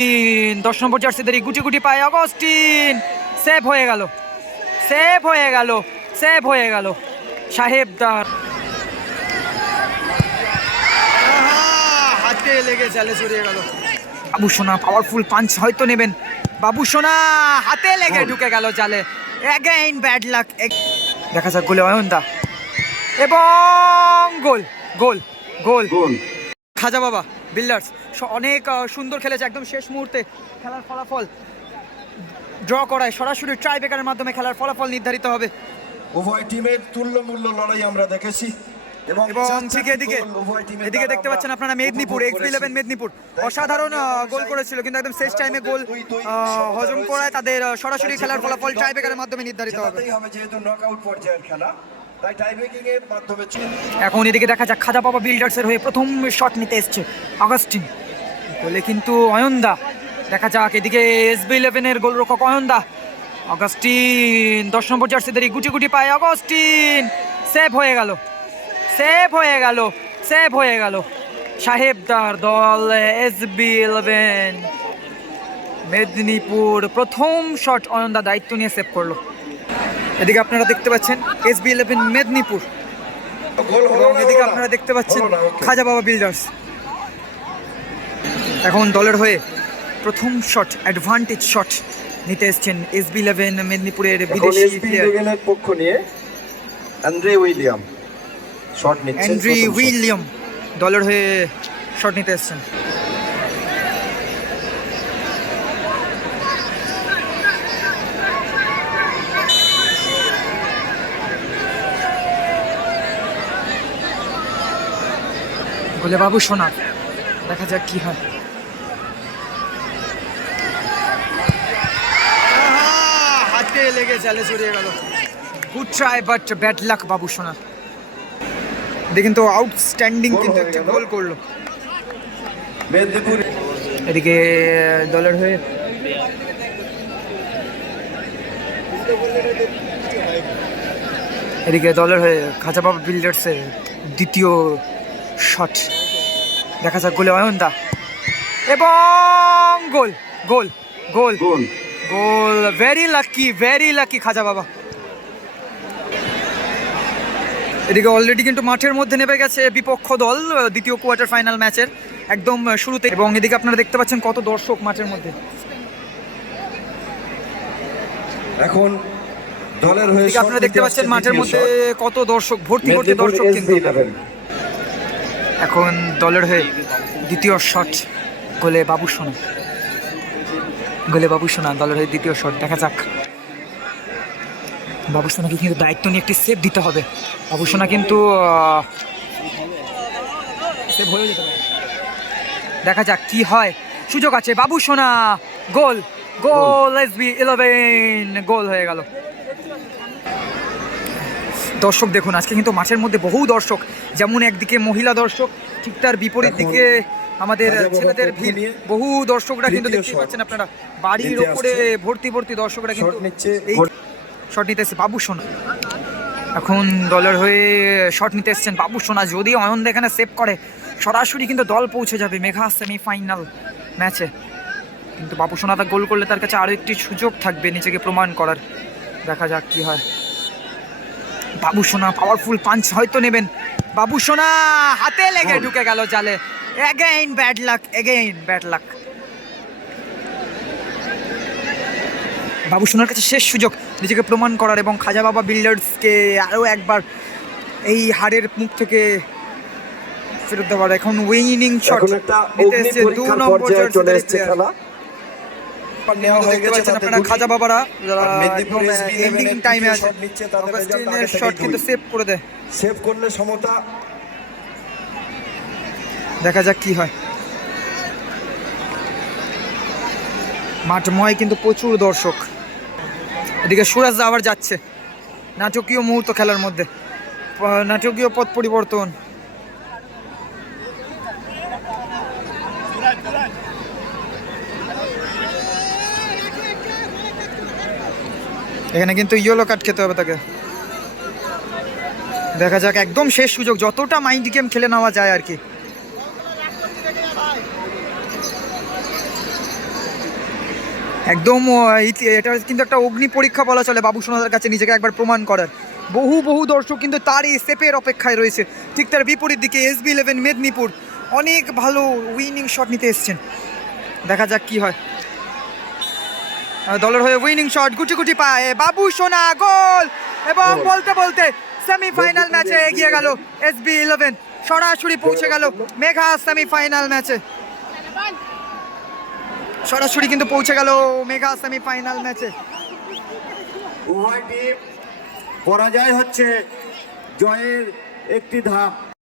তিন দশ নম্বর জার্সিদের গুটি গুটি পায় অগস্টিন। সেভ হয়ে গেল। সেভ হয়ে গেল। সেভ হয়ে গেল। সাহেবদার। হাতে লেগে জালে জড়িয়ে গেল। বাবু সোনা পাওয়ারফুল পাঞ্চ হয়তো নেবেন। বাবু সোনা হাতে লেগে ঢুকে গেল জালে অ্যাগেইন ব্যাড লাক দেখা যাক গোলে অয়নদা এবং গোল গোল গোল। গোল। খাজা বাবা। বিল্ডার্স অনেক সুন্দর খেলেছে একদম শেষ মুহূর্তে খেলার ফলাফল। ড্র করায় সরাসরি ট্রাইবেকারের মাধ্যমে খেলার ফলাফল নির্ধারিত হবে। উভয় টিমের তুল্যমূল্য লড়াই আমরা দেখেছি। এবং এদিকে এদিকে দেখতে পাচ্ছেন আপনারা মেদিনীপুর এক্স ইলেভেন মেদিনীপুর। অসাধারণ গোল করেছিল কিন্তু একদম শেষ টাইমে গোল হজম করায় তাদের সরাসরি খেলার ফলাফল দলকে মাধ্যমে নির্ধারিত হবে। যেহেতু নকআউট পর্যায়ের খেলা। এখন এদিকে দেখা যাক, খাজা বাবা বিল্ডার্সের হয়ে প্রথম শট নিতে এসছে আগস্টিন বলে কিন্তু অয়নদা। দেখা যাক, এদিকে এসবি ইলেভেনের গোলরক্ষক অয়নদা। অগাস্টিন দশ নম্বর জার্সিদের গুটি গুটি পায় অগস্টিন সেভ হয়ে গেল। সেভ হয়ে গেল। সেভ হয়ে গেল। সাহেবদার দল এসবি ইলেভেন মেদিনীপুর প্রথম শট অয়নদা দায়িত্ব নিয়ে সেভ করল। এদিকে আপনারা দেখতে পাচ্ছেন এস বি ইলেভেন মেদিনীপুর। এবং এদিকে আপনারা দেখতে পাচ্ছেন. খাজা বাবা বিল্ডার্স এখন দলের হয়ে প্রথম শট অ্যাডভান্টেজ শট নিতে এসছেন এস বি ইলেভেন মেদিনীপুরের বিদেশি প্লেয়ার পক্ষ নিয়ে অ্যান্ড্রে উইলিয়াম শট নিচ্ছে অ্যান্ড্রি উইলিয়াম দলের হয়ে শট নিতে এসছেন। বলে বাবু সোনা দেখা যাক কি হয়। হাতে লেগে জালে জড়িয়ে গেল। Good try but bad luck বাবু সোনা দেখেন তো আউটস্ট্যান্ডিং কিন্তু একটা গোল। করল। এদিকে দলের হয়ে এদিকে দলের হয়ে খাজা বাবা বিল্ডার্সের দ্বিতীয় শট। দেখা যাক গোলে অয়নদা এবং goal goal goal. Goal. Goal. Very lucky very lucky Khaja বাবা। এদিকে অলরেডি কিন্তু মাঠের মধ্যে নেমে গেছে বিপক্ষ দল দ্বিতীয় কোয়ার্টার ফাইনাল ম্যাচের একদম শুরুতে। এবং এদিকে আপনারা দেখতে পাচ্ছেন কত দর্শক মাঠের মধ্যে। এখন দলের হয়ে আপনারা দেখতে পাচ্ছেন মাঠের মধ্যে কত দর্শক ভর্তি ভর্তি দর্শক কিন্তু। এখন দলের হয়ে দ্বিতীয় শট গোলে বাবু সোনা। গোলে বাবু সোনা, দলের হয়ে দ্বিতীয় শট দেখা যাক। বাবু সোনাকে কিন্তু দায়িত্ব নিয়ে একটি সেভ দিতে হবে। বাবু সোনা কিন্তু সেভ হয়ে যেতে দেখা যাক কি হয়। সুযোগ আছে। বাবু সোনা, গোল। গোল এসবি ইলেভেন গোল হয়ে গেল। দর্শক দেখুন আজকে কিন্তু মাঠের মধ্যে বহু দর্শক যেমন একদিকে মহিলা দর্শক ঠিক তার বিপরীত দিকে আমাদের ছেলেদের ভিড়। বহু দর্শকরা কিন্তু দেখতে পাচ্ছেন আপনারা বাড়ির ওপরে ভর্তি ভর্তি দর্শকরা কিন্তু এই শট নিতে এসছে। বাবু সোনা। এখন দলের হয়ে শট নিতে এসছেন বাবু সোনা। যদি অয়ন এখানে সেভ করে সরাসরি কিন্তু দল পৌঁছে যাবে মেঘা সেমিফাইনাল ম্যাচে কিন্তু বাবু সোনাদা গোল করলে তার কাছে আরও একটি সুযোগ থাকবে নিজেকে প্রমাণ করার। দেখা যাক কি হয়। বাবু সোনা পাওয়ারফুল পাঞ্চ হয়তো নেবেন। বাবু সোনা হাতে লেগে ঢুকে গেল জালে। Again bad luck again bad luck বাবু সোনার কাছে শেষ সুযোগ নিজেকে প্রমাণ করার এবং খাজা বাবা বিল্ডার্সকে আরও একবার এই হারের মুখ থেকে ফেরত দেওয়ার। এখন উইনিং শট নিতে অগ্নি দু নম্বর চলে এসেছে খেলা। নেওয়া হয়ে গেছে আপনারা খাজা বাবারা যারা আর মেদিনীপুর SB এন্ডিং টাইমে আছে shot নিচ্ছে, তাদের result অগাস্টিনের শট কিন্তু সেভ করে দেয় সেভ করলে সমতা। দেখা যাক কি হয়। মাঠময় কিন্তু প্রচুর দর্শক। এদিকে সুরাজ আবার যাচ্ছে। নাটকীয় মুহূর্ত খেলার মধ্যে। নাটকীয় পথ পরিবর্তন। এখানে কিন্তু ইয়েলো কার্ড খেতে হবে তাকে। দেখা যাক, একদম শেষ সুযোগ। যতটা মাইন্ড গেম খেলে নেওয়া যায় আর কি। একদম এটা কিন্তু একটা অগ্নি পরীক্ষা বলা চলে বাবু সোনাদার কাছে, নিজেকে একবার প্রমাণ করার। বহু বহু দর্শক কিন্তু তার এই সেপের অপেক্ষায় রয়েছে। ঠিক তার বিপরীত দিকে এসবি ইলেভেন মেদিনীপুর। অনেক ভালো উইনিং শট নিতে এসছেন। দেখা যাক কি হয়। দলের হয়ে উইনিং শট গুটি গুটি পায় বাবু সোনা গোল! এবং। বলতে বলতে সেমিফাইনাল ম্যাচে এগিয়ে গেল এসবি ইলেভেন সরাসরি পৌঁছে গেল মেঘা সেমিফাইনাল ম্যাচে সরাসরি কিন্তু পৌঁছে গেল মেগা সেমিফাইনাল ম্যাচে উভয় টিম পরাজয় হচ্ছে জয়ের একটি ধাপ।